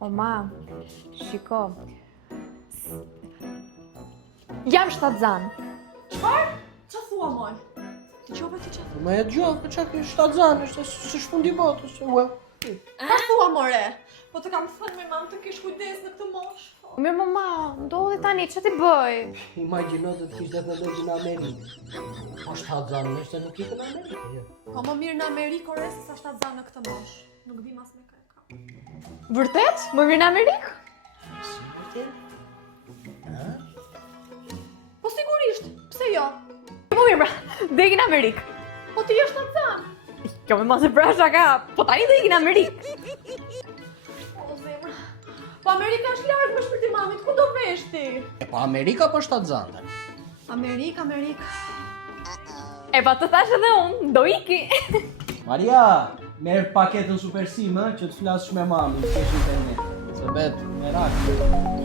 O ma, shiko. Jam shtatzan. Çfarë? Qa thua moj? Ti qove ti qa thua? Ma e gjovë, që ke shtatzan, është së shfundi botës, ua. Qa thua more? Po të kam thënë me mamë të kish kujdes në këtë mosh. Mirë mama, ndodhi tani, që ti bëj? Imagjino të kishte vëllezër në Amerikë. Po shtatzan, është nuk ikën në Amerikë, jo. Po më mirë në Amerikë ore se sa shtatzan në këtë mosh. Nuk di mas me ka e ka. Vërtet? Më mirë në Amerikë? Si vërtet? Ha? Po sigurisht, pse jo? Po mirë pra, dhe ikin në Amerikë. Po ti je shtatzan. Kjo me mos e pra shaka, po tani dhe ikin në Amerikë. O zemra. Po Amerika është largë më shpirti mamit, ku do vesh ti? E po Amerika po shtatzan. Amerikë. E pa të thash edhe unë, do iki. Maria, merr paketën Super SIM, që të flasësh me mamin, s'kesh internet. Se bet, merak.